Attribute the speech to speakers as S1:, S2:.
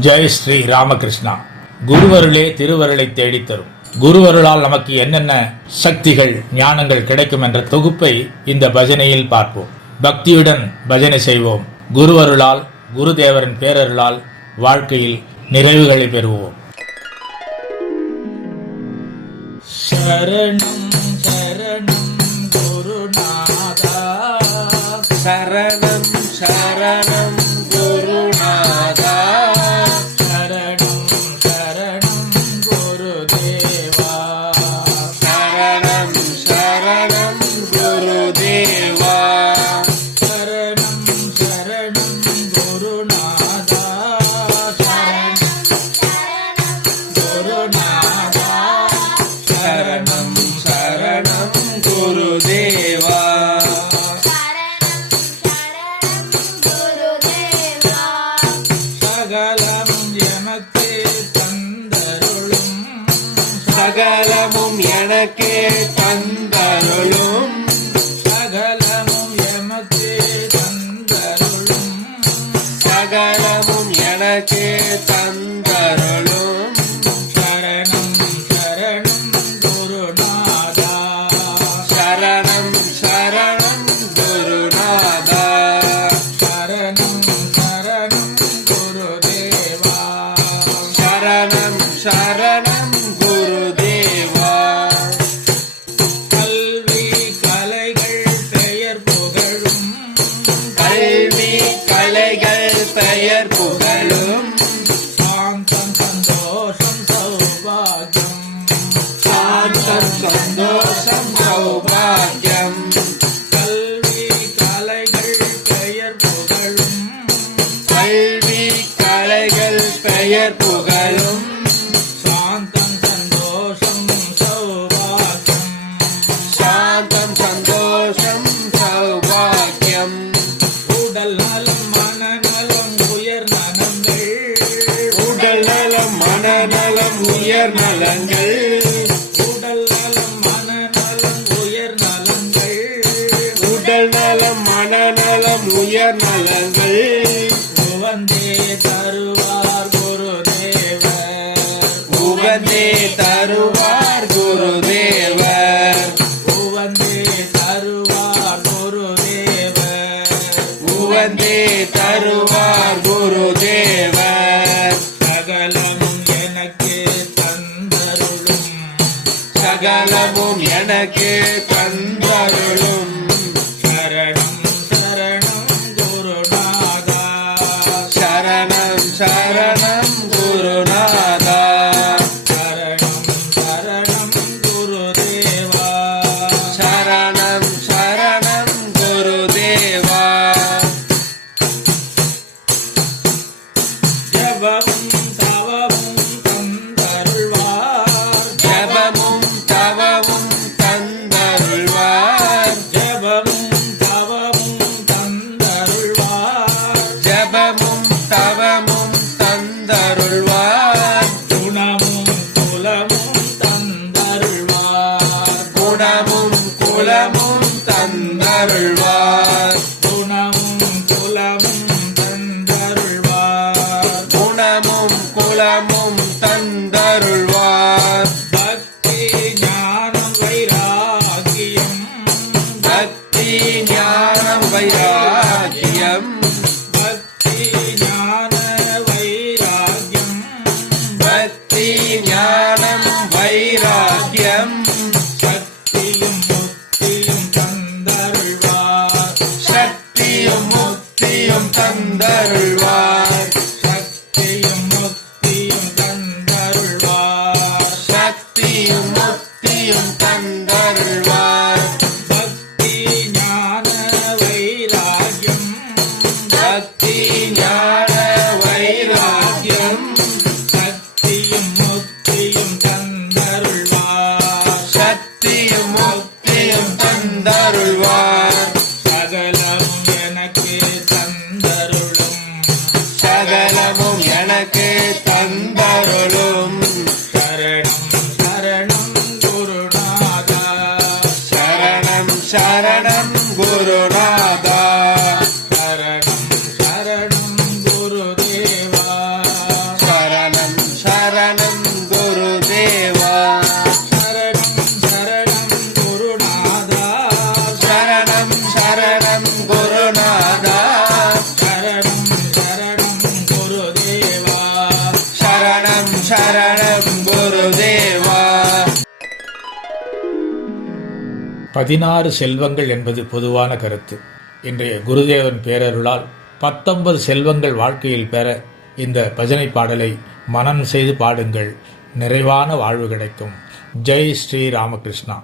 S1: ஜெய் ஸ்ரீ ராமகிருஷ்ணா. குருவருளே திருவருளை தேடித் தரும் குருவருளால் நமக்கு என்னென்ன சக்திகள் ஞானங்கள் கிடைக்கும் என்ற தொகுப்பை இந்த பஜனையில் பார்ப்போம். பக்தியுடன் பஜனை செய்வோம். குருவருளால் குருதேவரின் பேரருளால் வாழ்க்கையில் நிறைவுகளை பெறுவோம். சரணம் குருதேவா சகலம் எமக்கு தந்தருளும்.
S2: சகலமும் எனக்கே தந்தருளும்.
S1: சகலமும் எமக்கு தந்தருளும்.
S2: சகலமும் எனக்கே
S1: பெயர் புகழும்.
S2: கல்வி கலைகள் பெயர் புகழும்.
S1: சாந்தம் சந்தோஷம் சௌபாக்கியம்.
S2: சாந்தம் சந்தோஷம் சௌபாக்கியம்.
S1: உடல் நலம் மனநலம் உயர் நலங்கள்.
S2: உடல் நலம் மனநலம் உயர் நலங்கள்.
S1: நலங்கள் உவந்தே தருவார் குருதேவர்
S2: உகந்தே தருவார் குருதேவர்
S1: உவந்தே தருவார் குருதேவர்
S2: உவந்தே தருவார் குருதேவர்
S1: சகலமும் எனக்கு தந்தருளும்.
S2: சகலமும் எனக்கு தந்தருளும்.
S1: குலமும் தந்தருள்வார்.
S2: குணமும் குலமும் தந்தருள்வார்.
S1: பக்தி ஞானம் வைராகியம்.
S2: பக்தி ஞானம் வைராகியம்.
S1: பக்தி ஞான வைராகியம்.
S2: பக்தி ஞானம் வைராகியம்.
S1: பக்தி பதினாறு செல்வங்கள் என்பது பொதுவான கருத்து. இன்றைய குருதேவன் பேரருளால் பத்தொன்பது செல்வங்கள் வாழ்க்கையில் பெற இந்த பஜனை பாடலை மனம் செய்து பாடுங்கள். நிறைவான வாழ்வு கிடைக்கும். ஜெய் ஸ்ரீ ராமகிருஷ்ணா.